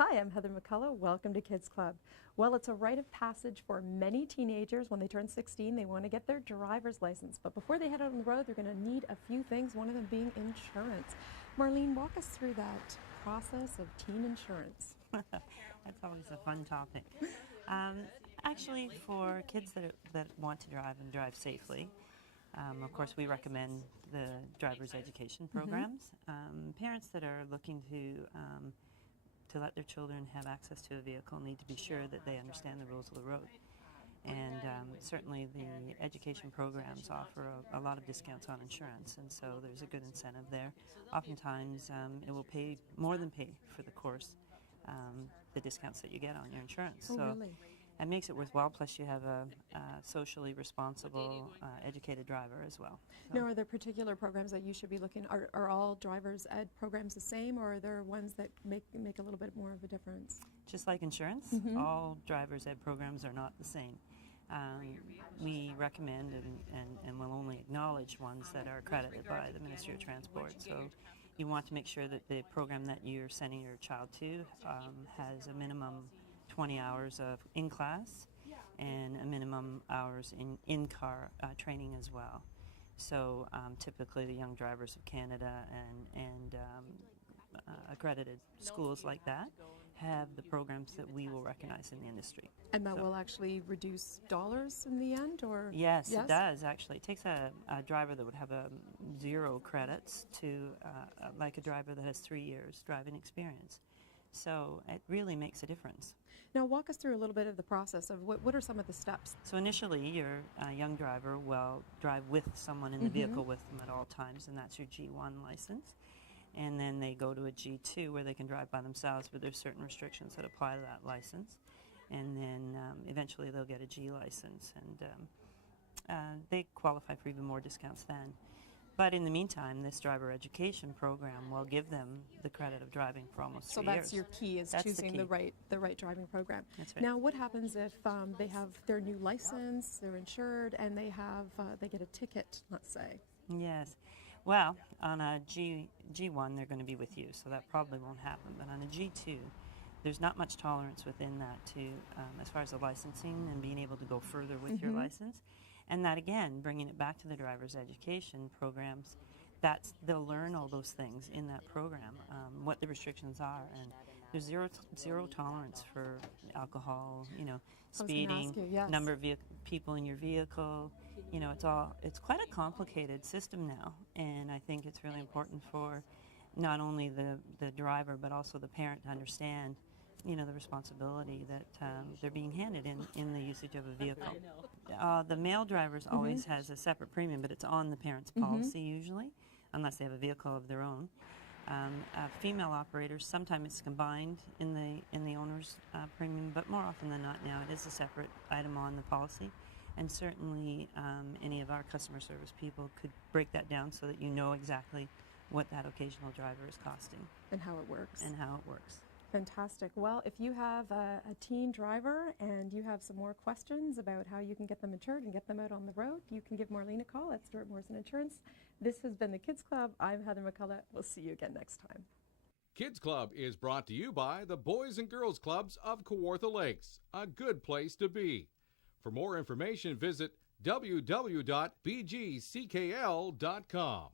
Hi, I'm Heather McCullough. Welcome to Kids Club. Well, it's a rite of passage for many teenagers. When they turn 16, they want to get their driver's license. But before they head out on the road, they're going to need a few things, one of them being insurance. Marlene, walk us through that process of teen insurance. That's always a fun topic. Actually, for kids that want to drive and drive safely, of course, we recommend the driver's education programs. Parents that are looking to let their children have access to a vehicle need to be sure that they understand the rules of the road. And certainly the education programs offer a lot of discounts on insurance, and so there's a good incentive there. Oftentimes it will pay more than pay for the course, the discounts that you get on your insurance. Oh, so really? It makes it worthwhile, plus you have a socially responsible, educated driver as well. So. Now, are there particular programs that you should be looking at? Are all driver's ed programs the same, or are there ones that make a little bit more of a difference? Just like insurance, all driver's ed programs are not the same. We recommend and will only acknowledge ones that are accredited by the Ministry of Transport. So you want to make sure that the program that you're sending your child to has a minimum 20 hours of in-class and a minimum hours in-car training as well. So typically the Young Drivers of Canada and accredited schools like that have the programs that we will recognize in the industry. And that will actually reduce dollars in the end, or? Yes, it does actually. It takes a driver that would have 0 credits to like a driver that has 3 years driving experience. So it really makes a difference. Now walk us through a little bit of the process of what are some of the steps? So initially your young driver will drive with someone in the vehicle with them at all times, and that's your G1 license. And then they go to a G2 where they can drive by themselves, but there's certain restrictions that apply to that license. And then eventually they'll get a G license, and they qualify for even more discounts then. But in the meantime, this driver education program will give them the credit of driving for almost 3 years. So that's your key, is choosing the right driving program. That's right. Now, what happens if they have their new license, they're insured, and they get a ticket, let's say? Yes. Well, on a G1, they're going to be with you, so that probably won't happen. But on a G2, there's not much tolerance within that as far as the licensing and being able to go further with your license. And that, again, bringing it back to the driver's education programs, they'll learn all those things in that program, what the restrictions are. And there's zero tolerance for alcohol, speeding, number of people in your vehicle. It's quite a complicated system now. And I think it's really important for not only the driver but also the parent to understand the responsibility that they're being handed in the usage of a vehicle. The male drivers always has a separate premium, but it's on the parent's policy usually, unless they have a vehicle of their own. Female operators, sometimes it's combined in the owner's premium, but more often than not now it is a separate item on the policy. And certainly any of our customer service people could break that down so that you know exactly what that occasional driver is costing. And how it works. Fantastic. Well, if you have a teen driver and you have some more questions about how you can get them insured and get them out on the road, you can give Marlene a call at Stuart Morrison Insurance. This has been the Kids Club. I'm Heather McCullough. We'll see you again next time. Kids Club is brought to you by the Boys and Girls Clubs of Kawartha Lakes, a good place to be. For more information, visit www.bgckl.com.